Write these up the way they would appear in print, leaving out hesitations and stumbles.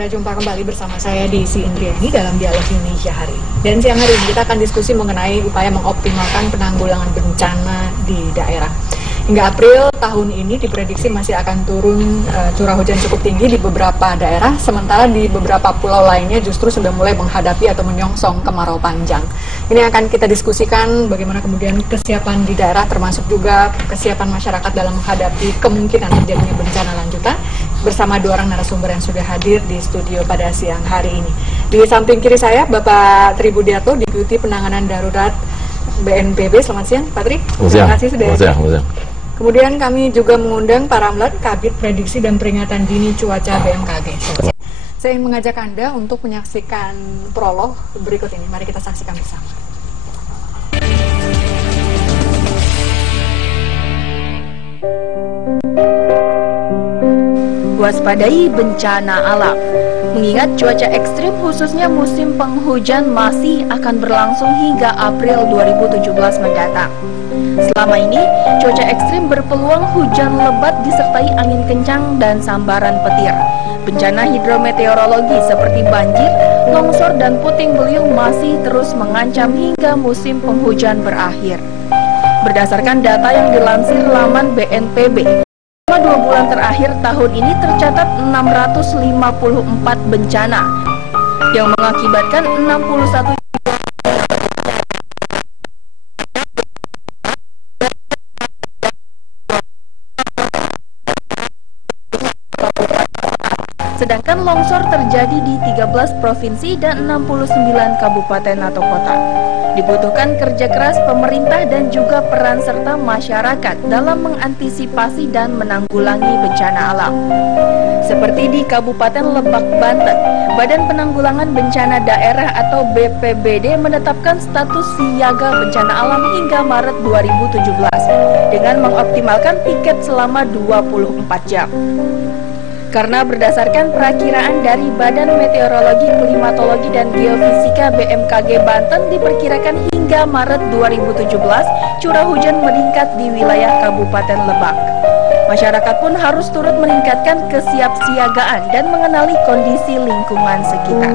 saudara, jumpa kembali bersama saya Desi Indriani dalam Dialog Indonesia hari ini. Dan siang hari ini kita akan diskusi mengenai upaya mengoptimalkan penanggulangan bencana di daerah. Hingga April tahun ini diprediksi masih akan turun curah hujan cukup tinggi di beberapa daerah, sementara di beberapa pulau lainnya justru sudah mulai menghadapi atau menyongsong kemarau panjang. Ini akan kita diskusikan bagaimana kemudian kesiapan di daerah, termasuk juga kesiapan masyarakat dalam menghadapi kemungkinan terjadinya bencana lanjutan, bersama dua orang narasumber yang sudah hadir di studio pada siang hari ini. Di samping kiri saya, Bapak Tri Budiarto, Deputi Penanganan Darurat BNPB. Selamat siang, Pak Tri. Terima kasih sudah hadir. Kemudian kami juga mengundang Pak Ramlan, Kabid Prediksi dan Peringatan Dini Cuaca BMKG. Saya ingin mengajak Anda untuk menyaksikan prolog berikut ini. Mari kita saksikan bersama. Waspadai bencana alam. Mengingat cuaca ekstrim khususnya musim penghujan masih akan berlangsung hingga April 2017 mendatang. Selama ini, cuaca ekstrim berpeluang hujan lebat disertai angin kencang dan sambaran petir. Bencana hidrometeorologi seperti banjir, longsor, dan puting beliung masih terus mengancam hingga musim penghujan berakhir. Berdasarkan data yang dilansir laman BNPB, selama 2 bulan terakhir tahun ini tercatat 654 bencana yang mengakibatkan 61 sedangkan longsor terjadi di 13 provinsi dan 69 kabupaten atau kota. Dibutuhkan kerja keras pemerintah dan juga peran serta masyarakat dalam mengantisipasi dan menanggulangi bencana alam. Seperti di Kabupaten Lebak, Banten, Badan Penanggulangan Bencana Daerah atau BPBD menetapkan status siaga bencana alam hingga Maret 2017 dengan mengoptimalkan piket selama 24 jam. Karena berdasarkan perakiraan dari Badan Meteorologi, Klimatologi, dan Geofisika BMKG Banten diperkirakan hingga Maret 2017 curah hujan meningkat di wilayah Kabupaten Lebak. Masyarakat pun harus turut meningkatkan kesiapsiagaan dan mengenali kondisi lingkungan sekitar.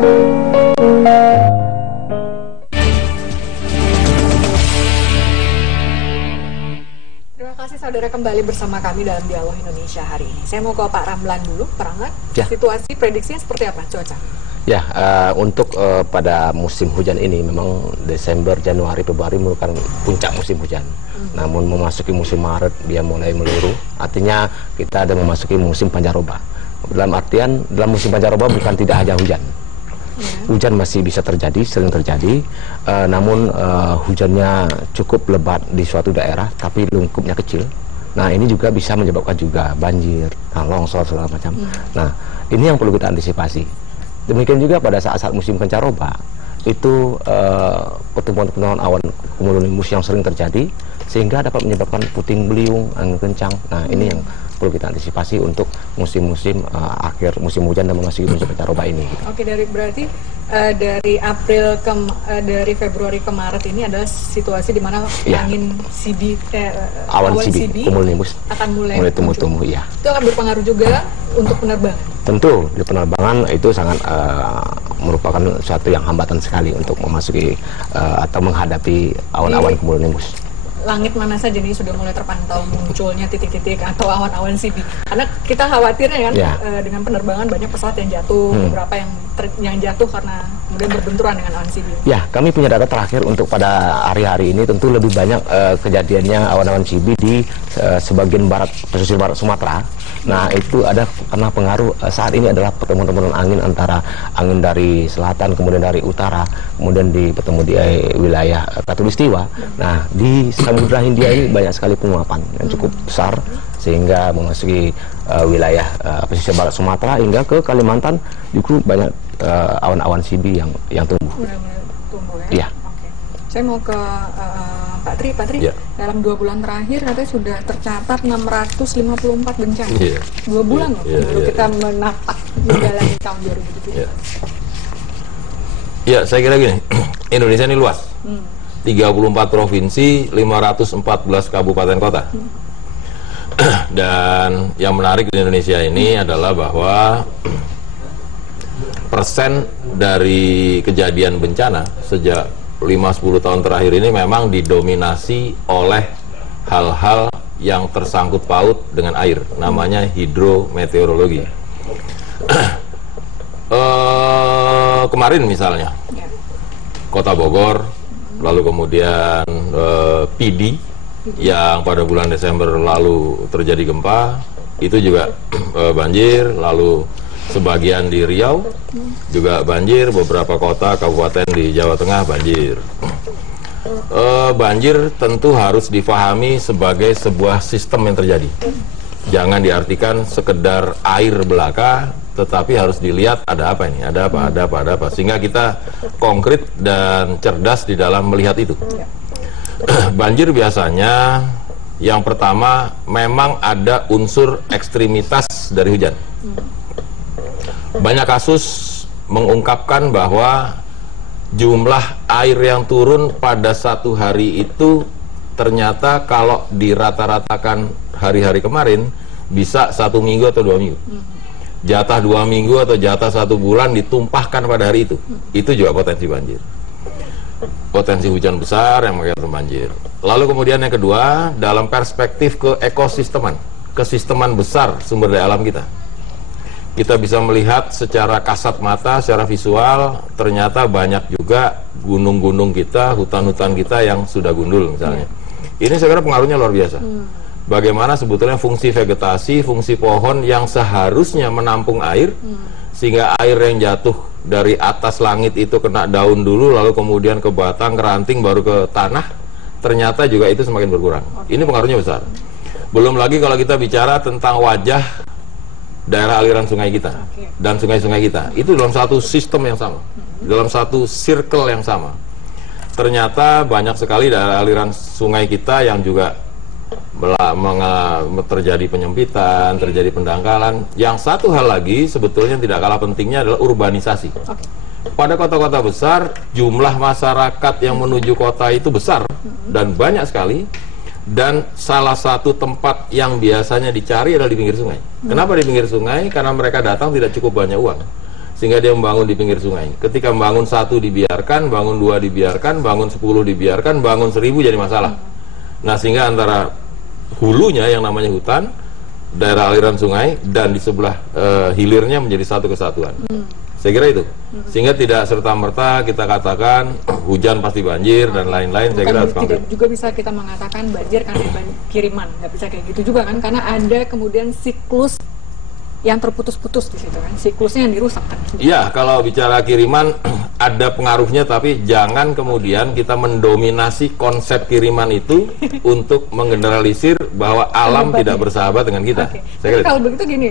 Saudara, kembali bersama kami dalam Dialog Indonesia hari ini. Saya mau ke Pak Ramlan dulu. Pak Ramlan, situasi prediksinya seperti apa cuaca? Ya, untuk pada musim hujan ini memang Desember, Januari, Februari merupakan puncak musim hujan. Namun memasuki musim Maret dia mulai meluruh. Artinya kita ada memasuki musim pancaroba. Dalam artian dalam musim pancaroba bukan tidak ada hujan. Hujan masih bisa terjadi, sering terjadi, namun hujannya cukup lebat di suatu daerah, tapi lingkupnya kecil. Nah, ini juga bisa menyebabkan juga banjir, longsor, segala macam. Nah, ini yang perlu kita antisipasi. Demikian juga pada saat-saat musim pancaroba, itu pertumbuhan-pertumbuhan awan cumulonimbus yang sering terjadi, sehingga dapat menyebabkan puting beliung, angin kencang. Nah, ini yang perlu kita antisipasi untuk musim-musim akhir musim hujan dan memasuki musim pancaroba ini. Oke, berarti dari dari Februari ke Maret ini adalah situasi di mana angin awan CB cumulonimbus akan mulai tumbuh-tumbuh. Ya. Itu akan berpengaruh juga untuk penerbangan. Tentu di penerbangan itu sangat merupakan suatu yang hambatan sekali untuk memasuki atau menghadapi awan-awan cumulonimbus. Langit mana saja nih sudah mulai terpantau munculnya titik-titik atau awan-awan CB? Karena kita khawatirnya kan dengan penerbangan banyak pesawat yang jatuh, beberapa yang jatuh karena kemudian berbenturan dengan awan CB. Ya, kami punya data terakhir untuk pada hari-hari ini tentu lebih banyak kejadiannya awan-awan CB di sebagian barat, pesisir barat Sumatera. Nah, itu ada karena pengaruh saat ini adalah pertemuan-pertemuan angin antara angin dari selatan kemudian dari utara, kemudian bertemu di wilayah Katulistiwa. Nah, di Samudra Hindia ini banyak sekali penguapan yang cukup besar sehingga memasuki wilayah pesisir barat Sumatera hingga ke Kalimantan juga banyak awan-awan CB yang tumbuh. Tumbuh ya. Oke. Saya mau ke Pak Tri, dalam 2 bulan terakhir katanya sudah tercatat 654 bencana. 2 bulan loh, baru kita menapak menjalani tahun 2017. Ya, saya kira gini, Indonesia ini luas, 34 provinsi, 514 kabupaten kota. Dan yang menarik di Indonesia ini adalah bahwa persen dari kejadian bencana sejak 5-10 tahun terakhir ini memang didominasi oleh hal-hal yang tersangkut paut dengan air, namanya hidrometeorologi. Kemarin misalnya Kota Bogor, lalu kemudian PD yang pada bulan Desember lalu terjadi gempa, itu juga banjir, lalu sebagian di Riau juga banjir, beberapa kota kabupaten di Jawa Tengah banjir. Banjir tentu harus difahami sebagai sebuah sistem yang terjadi. Jangan diartikan sekedar air belaka, tetapi harus dilihat ada apa ini, ada apa, sehingga kita konkret dan cerdas di dalam melihat itu. Banjir biasanya yang pertama memang ada unsur ekstremitas dari hujan. Banyak kasus mengungkapkan bahwa jumlah air yang turun pada satu hari itu ternyata kalau dirata-ratakan hari-hari kemarin bisa 1 minggu atau 2 minggu. Jatah 2 minggu atau jatah 1 bulan ditumpahkan pada hari itu. Itu juga potensi banjir. Potensi hujan besar yang mengakibatkan banjir. Lalu kemudian yang kedua, dalam perspektif ke ekosisteman, kesisteman besar sumber daya alam kita. Kita bisa melihat secara kasat mata, secara visual, ternyata banyak juga gunung-gunung kita, hutan-hutan kita yang sudah gundul misalnya. Ini saya kira pengaruhnya luar biasa. Bagaimana sebetulnya fungsi vegetasi, fungsi pohon yang seharusnya menampung air, sehingga air yang jatuh dari atas langit itu kena daun dulu, lalu kemudian ke batang, ke ranting, baru ke tanah, ternyata juga itu semakin berkurang. Ini pengaruhnya besar. Belum lagi kalau kita bicara tentang wajah daerah aliran sungai kita dan sungai-sungai kita, itu dalam satu sistem yang sama, dalam satu circle yang sama. Ternyata banyak sekali daerah aliran sungai kita yang juga terjadi penyempitan, terjadi pendangkalan. Yang satu hal lagi sebetulnya tidak kalah pentingnya adalah urbanisasi. Pada kota-kota besar, jumlah masyarakat yang menuju kota itu besar dan banyak sekali. Dan salah satu tempat yang biasanya dicari adalah di pinggir sungai. Kenapa di pinggir sungai? Karena mereka datang tidak cukup banyak uang, sehingga dia membangun di pinggir sungai. Ketika membangun 1 dibiarkan, bangun 2 dibiarkan, bangun 10 dibiarkan, bangun 1000 jadi masalah. Nah, sehingga antara hulunya yang namanya hutan, daerah aliran sungai, dan di sebelah hilirnya menjadi satu kesatuan. Saya kira itu. Sehingga tidak serta-merta kita katakan hujan pasti banjir dan lain-lain. Saya kira harus tidak juga bisa kita mengatakan banjir karena kiriman. Nggak bisa kayak gitu juga kan. Karena ada kemudian siklus yang terputus-putus di situ kan. Siklusnya yang dirusak kan. Iya, kalau bicara kiriman ada pengaruhnya, tapi jangan kemudian kita mendominasi konsep kiriman itu untuk menggeneralisir bahwa alam tidak bersahabat dengan kita. Tapi kalau begitu gini,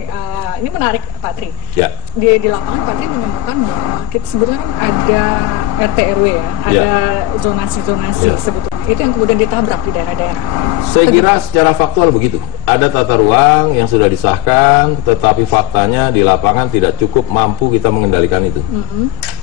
ini menarik Pak Tri. Ya. Di lapangan Pak Tri menemukan bahwa kita sebetulnya kan ada RT RW ya, ada zonasi-zonasi sebetulnya. Itu yang kemudian ditabrak di daerah-daerah. Saya kira secara faktual begitu. Ada tata ruang yang sudah disahkan, tetapi faktanya di lapangan tidak cukup mampu kita mengendalikan itu.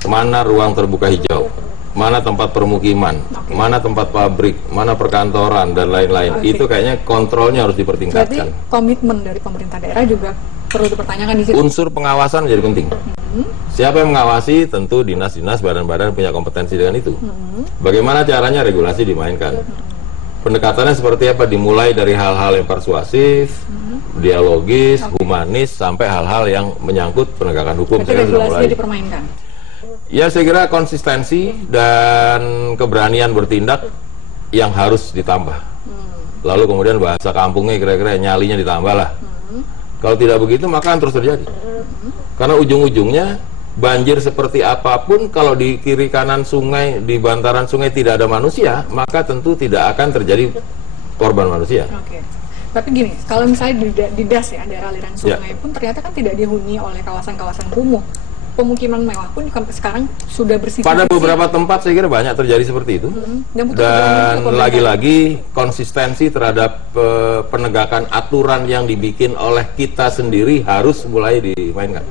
Mana ruang terbuka hijau, mana tempat permukiman, mana tempat pabrik, mana perkantoran, dan lain-lain. Itu kayaknya kontrolnya harus dipertingkatkan. Berarti komitmen dari pemerintah daerah juga perlu dipertanyakan di situ. Unsur pengawasan menjadi penting. Siapa yang mengawasi? Tentu dinas-dinas, badan-badan punya kompetensi dengan itu. Bagaimana caranya regulasi dimainkan? Pendekatannya seperti apa? Dimulai dari hal-hal yang persuasif, dialogis, humanis, sampai hal-hal yang menyangkut penegakan hukum. Jadi regulasinya dipermainkan. Ya, saya kira konsistensi dan keberanian bertindak yang harus ditambah. Lalu kemudian bahasa kampungnya kira-kira nyalinya ditambah lah. Kalau tidak begitu maka akan terus terjadi. Karena ujung-ujungnya banjir seperti apapun, kalau di kiri kanan sungai, di bantaran sungai tidak ada manusia, maka tentu tidak akan terjadi korban manusia. Tapi gini, kalau misalnya di das ya, daerah aliran sungai pun ternyata kan tidak dihuni oleh kawasan-kawasan kumuh. Pemukiman mewah pun sekarang sudah bersih. Pada beberapa tempat saya kira banyak terjadi seperti itu. Dan lagi-lagi konsistensi terhadap penegakan aturan yang dibikin oleh kita sendiri harus mulai dimainkan.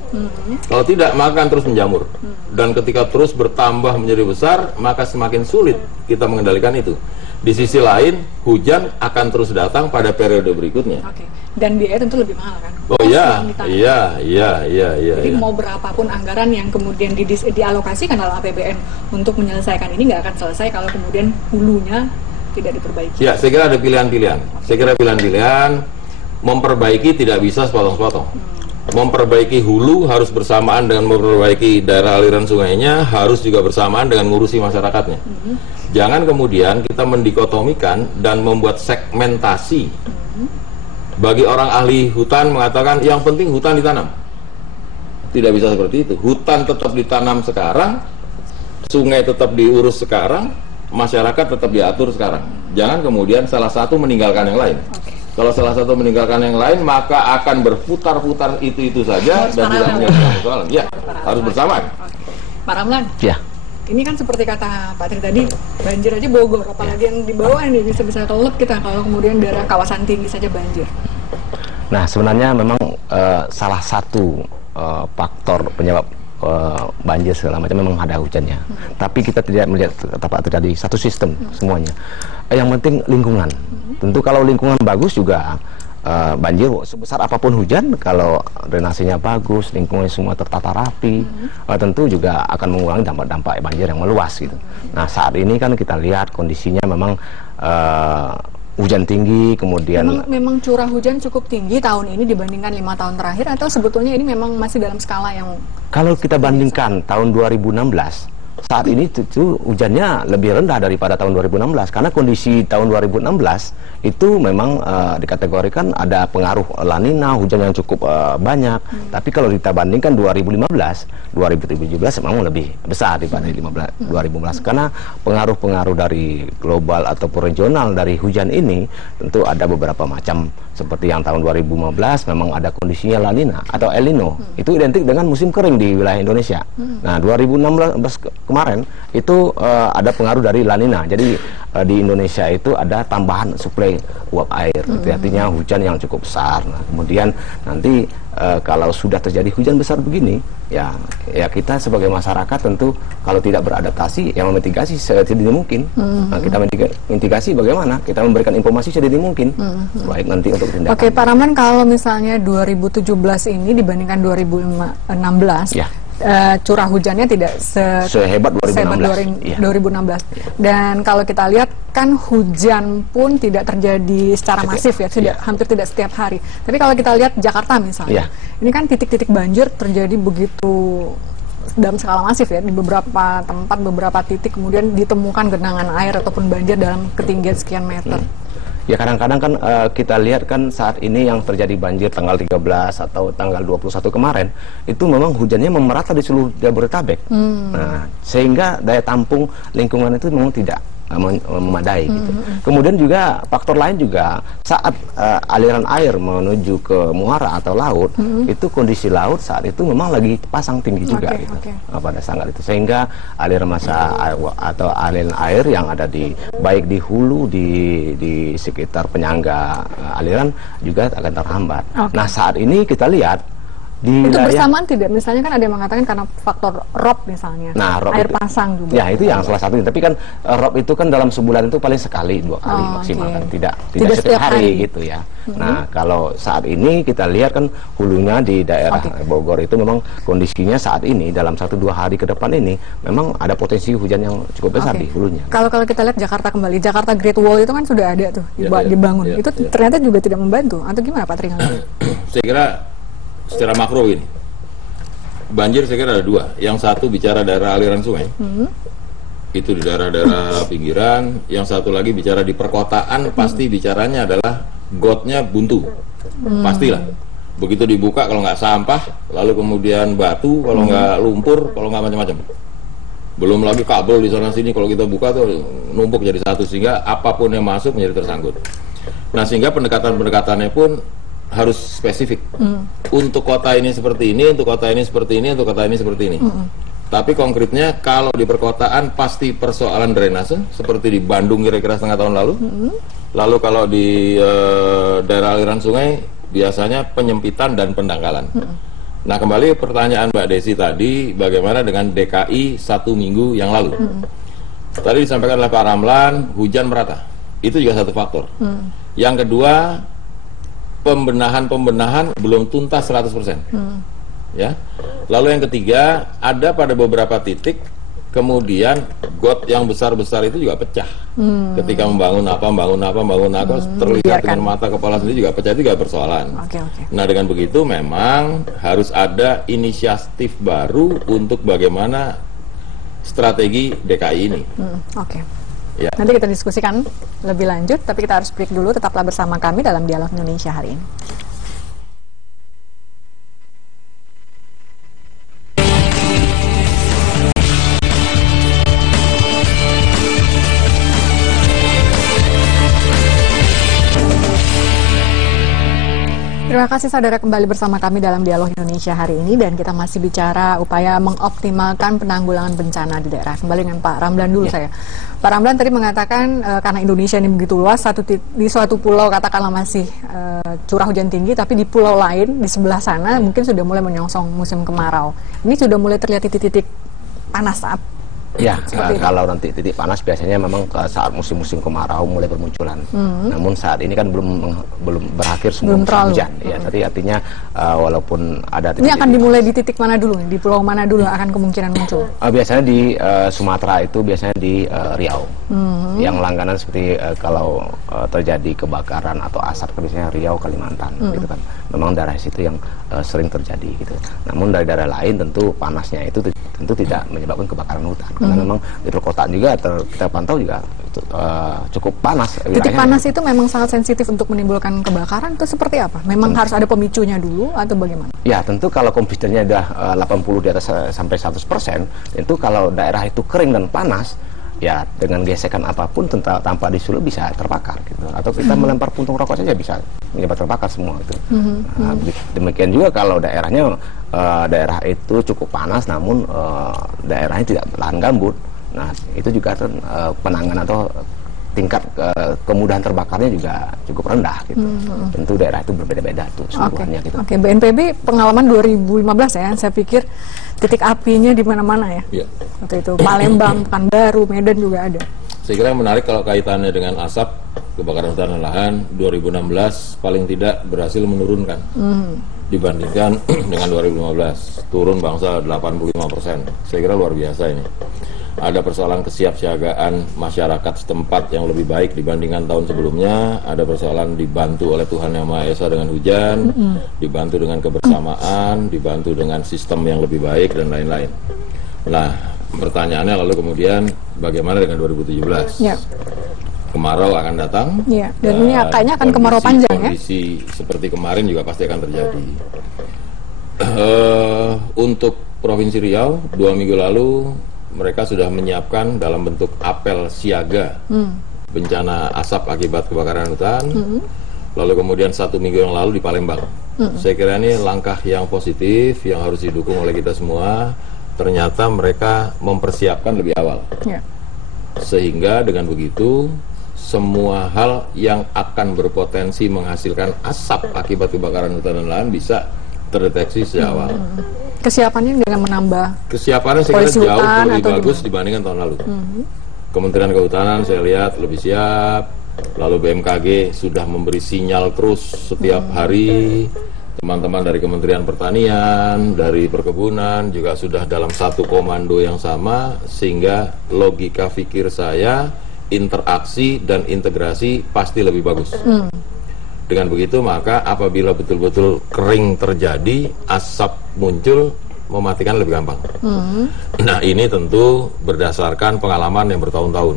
Kalau tidak maka akan terus menjamur. Dan ketika terus bertambah menjadi besar, maka semakin sulit kita mengendalikan itu. Di sisi lain, hujan akan terus datang pada periode berikutnya. Oke. Dan biaya tentu lebih mahal kan? Oh iya, iya. Jadi mau berapapun anggaran yang kemudian dialokasikan dalam APBN untuk menyelesaikan ini nggak akan selesai kalau kemudian hulunya tidak diperbaiki. Ya, saya kira ada pilihan-pilihan. Saya kira pilihan-pilihan memperbaiki tidak bisa sepotong-sepotong. Memperbaiki hulu harus bersamaan dengan memperbaiki daerah aliran sungainya, harus juga bersamaan dengan ngurusi masyarakatnya. Jangan kemudian kita mendikotomikan dan membuat segmentasi. Bagi orang ahli hutan mengatakan yang penting hutan ditanam. Tidak bisa seperti itu. Hutan tetap ditanam sekarang, sungai tetap diurus sekarang, masyarakat tetap diatur sekarang. Jangan kemudian salah satu meninggalkan yang lain. Kalau salah satu meninggalkan yang lain, maka akan berputar-putar itu saja dan tidak menyelesaikan persoalan. Ya, harus bersamaan. Pak Ramlan. Ya. Ini kan seperti kata Pak Tri tadi, banjir aja Bogor, apalagi yang di bawah ini bisa kelelep kita kalau kemudian daerah kawasan tinggi saja banjir. Nah, sebenarnya memang salah satu faktor penyebab banjir segala macam memang ada hujannya. Tapi kita tidak melihat terjadi satu sistem semuanya. Yang penting lingkungan. Tentu kalau lingkungan bagus juga banjir sebesar apapun hujan, kalau drainasenya bagus, lingkungannya semua tertata rapi, tentu juga akan mengurangi dampak-dampak banjir yang meluas gitu. Nah, saat ini kan kita lihat kondisinya memang hujan tinggi, kemudian memang curah hujan cukup tinggi tahun ini dibandingkan 5 tahun terakhir, atau sebetulnya ini memang masih dalam skala yang... Kalau kita bandingkan tahun 2016, saat ini itu hujannya lebih rendah daripada tahun 2016, karena kondisi tahun 2016 itu memang dikategorikan ada pengaruh La Nina, hujan yang cukup banyak. Tapi kalau kita bandingkan 2015, 2017 memang lebih besar daripada 2015, karena pengaruh-pengaruh dari global ataupun regional dari hujan ini tentu ada beberapa macam. Seperti yang tahun 2015 memang ada kondisinya La Nina atau El Nino, itu identik dengan musim kering di wilayah Indonesia. Nah, 2016 kemarin itu ada pengaruh dari La Nina, jadi di Indonesia itu ada tambahan suplai uap air, artinya hujan yang cukup besar. Nah, kemudian nanti kalau sudah terjadi hujan besar begini, ya kita sebagai masyarakat tentu kalau tidak beradaptasi, ya memitigasi sedini mungkin. Nah, kita mitigasi bagaimana? Kita memberikan informasi sedini mungkin, baik nanti untuk tindakan. Oke, Pak Rahman, kalau misalnya 2017 ini dibandingkan 2016, ya. Curah hujannya tidak sehebat 2016. 2016. Dan kalau kita lihat kan hujan pun tidak terjadi secara masif ya, hampir tidak setiap hari. Tapi kalau kita lihat Jakarta misalnya, ini kan titik-titik banjir terjadi begitu dalam skala masif ya, di beberapa tempat, beberapa titik kemudian ditemukan genangan air ataupun banjir dalam ketinggian sekian meter. Ya, kadang-kadang kan kita lihat kan saat ini yang terjadi banjir tanggal 13 atau tanggal 21 kemarin, itu memang hujannya memerata di seluruh Jabodetabek. Nah, sehingga daya tampung lingkungan itu memang tidak memadai gitu. Kemudian juga faktor lain juga saat aliran air menuju ke muara atau laut, itu kondisi laut saat itu memang lagi pasang tinggi juga gitu. Pada saat itu, sehingga aliran massa atau aliran air yang ada di baik di hulu di sekitar penyangga aliran juga akan terhambat. Nah, saat ini kita lihat itu bersamaan tidak? Misalnya kan ada yang mengatakan karena faktor rob misalnya, air pasang juga. Ya, itu yang salah satu. Tapi kan rob itu kan dalam sebulan itu paling sekali, 2 kali maksimal kan, tidak setiap hari gitu ya. Nah, kalau saat ini kita lihat kan hulunya di daerah Bogor itu memang kondisinya saat ini dalam 1-2 hari ke depan ini memang ada potensi hujan yang cukup besar di hulunya. Kalau kita lihat Jakarta kembali, Jakarta Great Wall itu kan sudah ada tuh dibangun. Itu ternyata juga tidak membantu atau gimana Pak Tri? Saya kira secara makro ini, banjir saya kira ada 2. Yang satu bicara daerah aliran sungai, itu di daerah-daerah pinggiran. Yang satu lagi bicara di perkotaan, pasti bicaranya adalah gotnya buntu, pastilah. Begitu dibuka kalau nggak sampah, lalu kemudian batu, kalau nggak lumpur, kalau nggak macam-macam. Belum lagi kabel di sana sini, kalau kita buka tuh numpuk jadi satu, sehingga apapun yang masuk menjadi tersangkut. Nah, sehingga pendekatan-pendekatannya pun harus spesifik. Untuk kota ini seperti ini, untuk kota ini seperti ini, untuk kota ini seperti ini. Tapi konkretnya kalau di perkotaan pasti persoalan drainase seperti di Bandung kira-kira setengah tahun lalu. Lalu kalau di daerah aliran sungai biasanya penyempitan dan pendangkalan. Nah, kembali pertanyaan Mbak Desi tadi, bagaimana dengan DKI 1 minggu yang lalu? Tadi disampaikan oleh Pak Ramlan, hujan merata. Itu juga satu faktor. Yang kedua, pembenahan belum tuntas 100%. Ya. Lalu yang ketiga, ada pada beberapa titik kemudian got yang besar-besar itu juga pecah. Ketika membangun apa, terlihat dengan mata kepala sendiri juga pecah, itu juga persoalan. Nah, dengan begitu memang harus ada inisiatif baru untuk bagaimana strategi DKI ini. Ya. Nanti kita diskusikan lebih lanjut, tapi kita harus break dulu. Tetaplah bersama kami dalam Dialog Indonesia hari ini. Terima kasih saudara, kembali bersama kami dalam Dialog Indonesia hari ini, dan kita masih bicara upaya mengoptimalkan penanggulangan bencana di daerah. Kembali dengan Pak Ramlan dulu saya. Pak Ramlan tadi mengatakan karena Indonesia ini begitu luas, di suatu pulau katakanlah masih curah hujan tinggi, tapi di pulau lain di sebelah sana mungkin sudah mulai menyongsong musim kemarau. Ini sudah mulai terlihat titik-titik panas saat ya, kalau nanti titik panas biasanya memang saat musim-musim kemarau mulai bermunculan. Namun saat ini kan belum berakhir semua musim hujan. Ya, tadi artinya walaupun ada titik, ini akan dimulai di titik mana dulu? Di pulau mana dulu akan kemungkinan muncul? Biasanya di Sumatera itu biasanya di Riau. Yang langganan seperti kalau terjadi kebakaran atau asap biasanya Riau, Kalimantan, gitu kan. Memang daerah situ yang sering terjadi gitu. Namun dari daerah lain tentu panasnya itu tentu tidak menyebabkan kebakaran hutan. Karena memang di perkotaan juga kita pantau juga cukup panas. Titik panas itu memang sangat sensitif untuk menimbulkan kebakaran, itu seperti apa? Memang harus ada pemicunya dulu atau bagaimana? Ya, tentu kalau komputernya udah 80 di atas sampai 100%, tentu kalau daerah itu kering dan panas, ya dengan gesekan apapun tanpa disuruh bisa terbakar gitu. Atau kita melempar puntung rokok saja bisa menyebabkan terbakar semua gitu. Nah, demikian juga kalau daerahnya daerah itu cukup panas namun daerahnya tidak lahan gambut. Nah, itu juga penanganan atau tingkat kemudahan terbakarnya juga cukup rendah gitu. Tentu daerah itu berbeda-beda tuh semuanya gitu. BNPB pengalaman 2015 ya, saya pikir titik apinya di mana-mana ya. Waktu itu Palembang, Pekanbaru, Medan juga ada. Saya kira yang menarik kalau kaitannya dengan asap, kebakaran hutan dan lahan, 2016 paling tidak berhasil menurunkan dibandingkan dengan 2015, turun bangsa 85%. Saya kira luar biasa ini. Ada persoalan kesiapsiagaan masyarakat setempat yang lebih baik dibandingkan tahun sebelumnya. Ada persoalan dibantu oleh Tuhan Yang Maha Esa dengan hujan, dibantu dengan kebersamaan, dibantu dengan sistem yang lebih baik dan lain-lain. Nah, pertanyaannya lalu kemudian bagaimana dengan 2017? Kemarau akan datang. Dan ini kayaknya akan kemarau panjang ya. Kondisi seperti kemarin juga pasti akan terjadi. Untuk Provinsi Riau, 2 minggu lalu mereka sudah menyiapkan dalam bentuk apel siaga bencana asap akibat kebakaran hutan. Lalu kemudian 1 minggu yang lalu di Palembang. Saya kira ini langkah yang positif yang harus didukung oleh kita semua. Ternyata mereka mempersiapkan lebih awal. Sehingga dengan begitu semua hal yang akan berpotensi menghasilkan asap akibat kebakaran hutan dan lahan bisa terdeteksi sejak awal. Kesiapannya dengan menambah kesiapannya saya kira jauh lebih bagus dibandingkan tahun lalu. Kementerian Kehutanan saya lihat lebih siap. Lalu BMKG sudah memberi sinyal terus setiap hari. Teman-teman dari Kementerian Pertanian, dari Perkebunan juga sudah dalam satu komando yang sama, sehingga logika pikir saya interaksi dan integrasi pasti lebih bagus. Dengan begitu maka apabila betul-betul kering terjadi, asap muncul, mematikan lebih gampang. Nah, ini tentu berdasarkan pengalaman yang bertahun-tahun.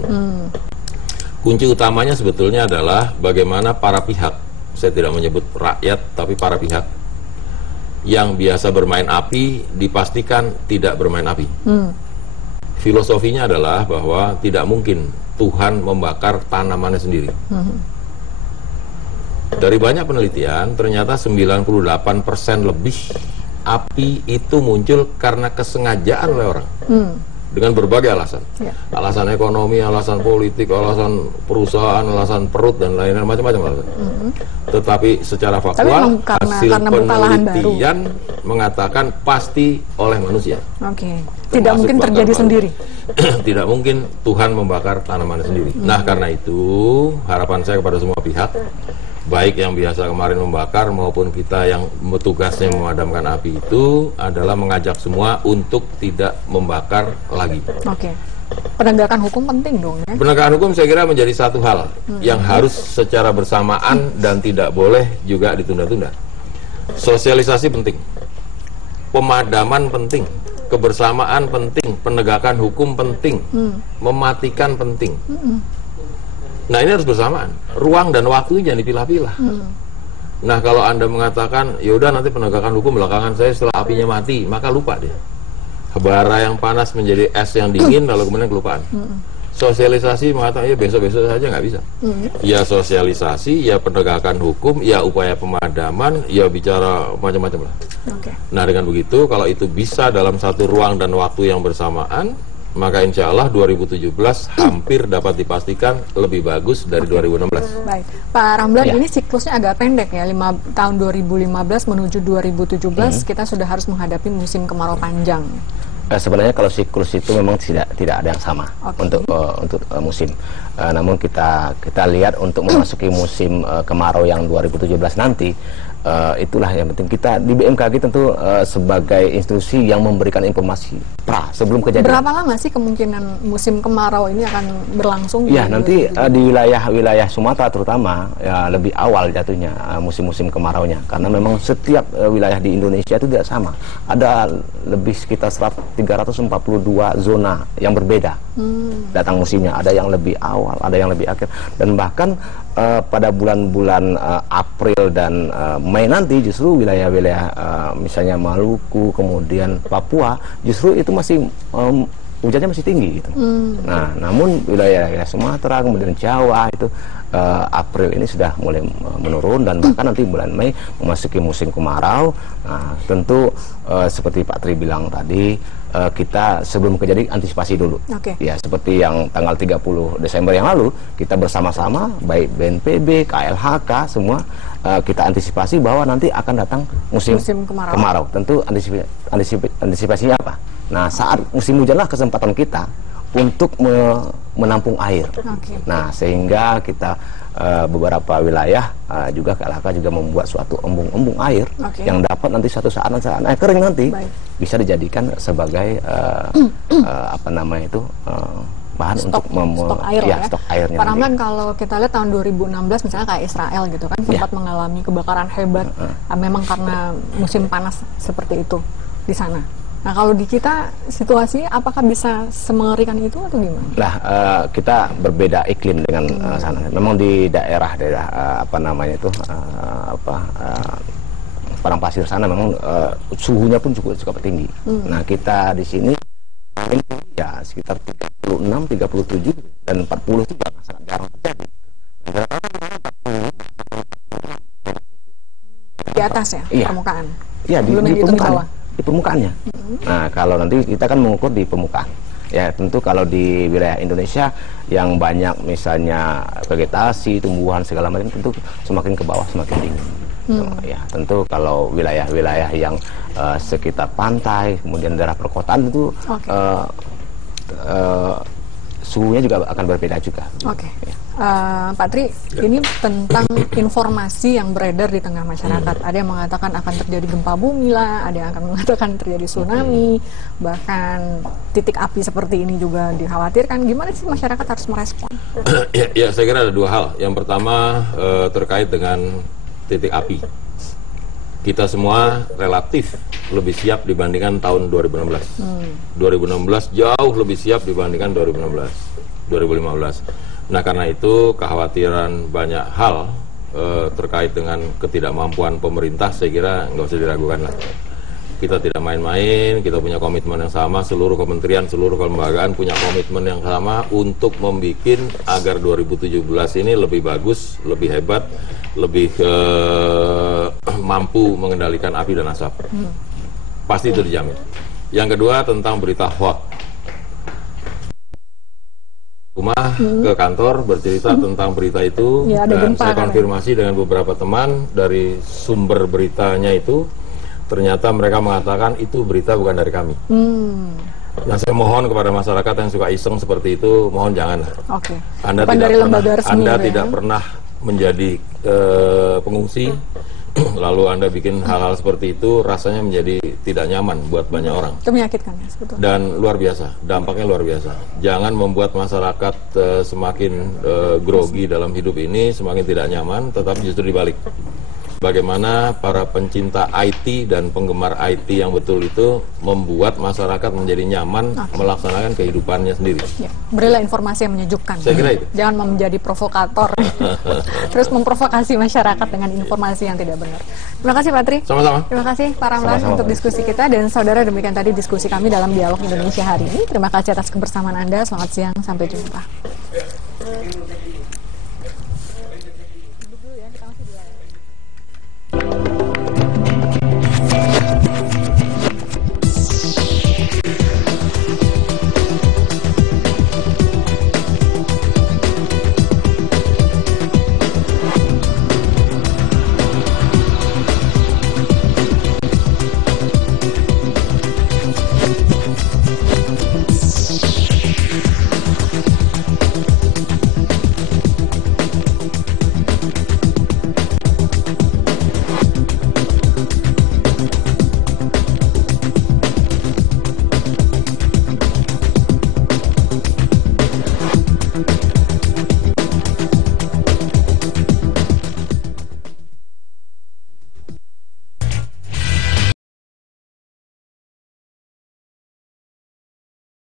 Kunci utamanya sebetulnya adalah bagaimana para pihak, saya tidak menyebut rakyat, tapi para pihak yang biasa bermain api dipastikan tidak bermain api. Filosofinya adalah bahwa tidak mungkin Tuhan membakar tanamannya sendiri. Dari banyak penelitian, ternyata 98% lebih api itu muncul karena kesengajaan oleh orang. dengan berbagai alasan. Alasan ekonomi, alasan politik, alasan perusahaan, alasan perut, dan lain-lain, macam-macam alasan. Tetapi secara faktual, hasil penelitian mengatakan pasti oleh manusia. Tidak mungkin terjadi sendiri. Tidak mungkin Tuhan membakar tanaman sendiri. Nah, karena itu harapan saya kepada semua pihak, baik yang biasa kemarin membakar maupun kita yang tugasnya memadamkan api, itu adalah mengajak semua untuk tidak membakar lagi. Penegakan hukum penting dong ya? Penegakan hukum saya kira menjadi satu hal yang harus secara bersamaan dan tidak boleh juga ditunda-tunda. Sosialisasi penting, pemadaman penting, kebersamaan penting, penegakan hukum penting, mematikan penting. Nah, ini harus bersamaan. Ruang dan waktu jangan dipilah-pilah. Nah, kalau Anda mengatakan, yaudah nanti penegakan hukum belakangan saya setelah apinya mati, maka lupa dia. Bara yang panas menjadi es yang dingin, lalu kemudian kelupaan. Sosialisasi mengatakan, ya besok-besok saja, nggak bisa. Ya sosialisasi, ya penegakan hukum, ya upaya pemadaman, ya bicara macam-macam lah. Nah, dengan begitu, kalau itu bisa dalam satu ruang dan waktu yang bersamaan, maka insya Allah 2017 hampir dapat dipastikan lebih bagus dari 2016. Baik, Pak Ramlan, ini siklusnya agak pendek ya, tahun 2015 menuju 2017 kita sudah harus menghadapi musim kemarau panjang. Sebenarnya kalau siklus itu memang tidak ada yang sama untuk musim. Namun kita lihat untuk memasuki musim kemarau yang 2017 nanti, itulah yang penting kita di BMKG tentu sebagai institusi yang memberikan informasi sebelum kejadian. Berapa lama sih kemungkinan musim kemarau ini akan berlangsung? Ya, nanti di wilayah Sumatera terutama ya lebih awal jatuhnya musim-musim kemaraunya, karena memang setiap wilayah di Indonesia itu tidak sama. Ada lebih sekitar 342 zona yang berbeda datang musimnya. Ada yang lebih awal, ada yang lebih akhir, dan bahkan pada bulan-bulan April dan Mei nanti justru wilayah-wilayah misalnya Maluku, kemudian Papua, justru itu masih hujannya masih tinggi gitu. Nah, namun wilayah Sumatera, kemudian Jawa itu April ini sudah mulai menurun, dan bahkan nanti bulan Mei memasuki musim kemarau. Nah, tentu seperti Pak Tri bilang tadi, kita sebelum kejadian antisipasi dulu. Ya, seperti yang tanggal 30 Desember yang lalu kita bersama-sama baik BNPB, KLHK semua kita antisipasi bahwa nanti akan datang musim kemarau. Tentu antisipasinya apa? Nah, saat musim hujanlah kesempatan kita untuk menampung air. Nah, sehingga kita beberapa wilayah juga KLHK juga membuat suatu embung-embung air yang dapat nanti suatu saat air kering nanti bisa dijadikan sebagai bahan stok, untuk stok air ya. Stok airnya. Pak Ramlan, kalau kita lihat tahun 2016 misalnya kayak Israel gitu kan sempat mengalami kebakaran hebat memang karena musim panas seperti itu di sana. Nah, kalau di kita situasi apakah bisa semengerikan itu atau gimana? Nah, kita berbeda iklim dengan sana. Memang di daerah padang pasir sana memang suhunya pun cukup tinggi. Nah, kita di sini ya sekitar 36, 37 dan 40 itu sangat jarang terjadi. Di atas ya, permukaan. Iya, di permukaan. Di permukaannya. Nah, kalau nanti kita kan mengukur di permukaan. Ya, tentu kalau di wilayah Indonesia yang banyak misalnya vegetasi, tumbuhan segala macam, tentu semakin ke bawah semakin dingin. Ya, tentu kalau wilayah-wilayah yang sekitar pantai, kemudian daerah perkotaan itu suhunya juga akan berbeda juga. Ya. Pak Tri, ini tentang informasi yang beredar di tengah masyarakat. Ada yang mengatakan akan terjadi gempa bumi lah, ada yang akan mengatakan terjadi tsunami, bahkan titik api seperti ini juga dikhawatirkan. Gimana sih masyarakat harus merespon? Ya, saya kira ada dua hal. Yang pertama terkait dengan titik api. Kita semua relatif lebih siap dibandingkan tahun 2016. 2016 jauh lebih siap dibandingkan 2015. Nah, karena itu kekhawatiran banyak hal terkait dengan ketidakmampuan pemerintah saya kira nggak usah diragukan lah. Kita tidak main-main, kita punya komitmen yang sama, seluruh kementerian, seluruh kelembagaan punya komitmen yang sama untuk membuat agar 2017 ini lebih bagus, lebih hebat, lebih mampu mengendalikan api dan asap. Pasti itu dijamin. Yang kedua tentang berita hoax. rumah ke kantor bercerita tentang berita itu, Ya, ada dan gempa, saya konfirmasi dengan beberapa teman dari sumber beritanya itu, ternyata mereka mengatakan itu berita bukan dari kami. Nah, saya mohon kepada masyarakat yang suka iseng seperti itu, mohon jangan. Oke. Anda Bukan tidak dari pernah, lembaga resmi Anda ya? tidak pernah menjadi pengungsi, lalu Anda bikin hal-hal seperti itu, rasanya menjadi tidak nyaman buat banyak orang. Itu menyakitkan ya, sebetulnya. Dan luar biasa, dampaknya luar biasa. Jangan membuat masyarakat semakin grogi dalam hidup ini, semakin tidak nyaman, tetapi justru dibalik. Bagaimana para pencinta IT dan penggemar IT yang betul itu membuat masyarakat menjadi nyaman melaksanakan kehidupannya sendiri. Ya, berilah informasi yang menyejukkan. Saya kira itu. Jangan menjadi provokator. Terus memprovokasi masyarakat dengan informasi yang tidak benar. Terima kasih Pak Tri. Sama-sama. Terima kasih Pak Ramlan untuk diskusi kita. Dan saudara, demikian tadi diskusi kami dalam Dialog Indonesia hari ini. Terima kasih atas kebersamaan Anda. Selamat siang, sampai jumpa.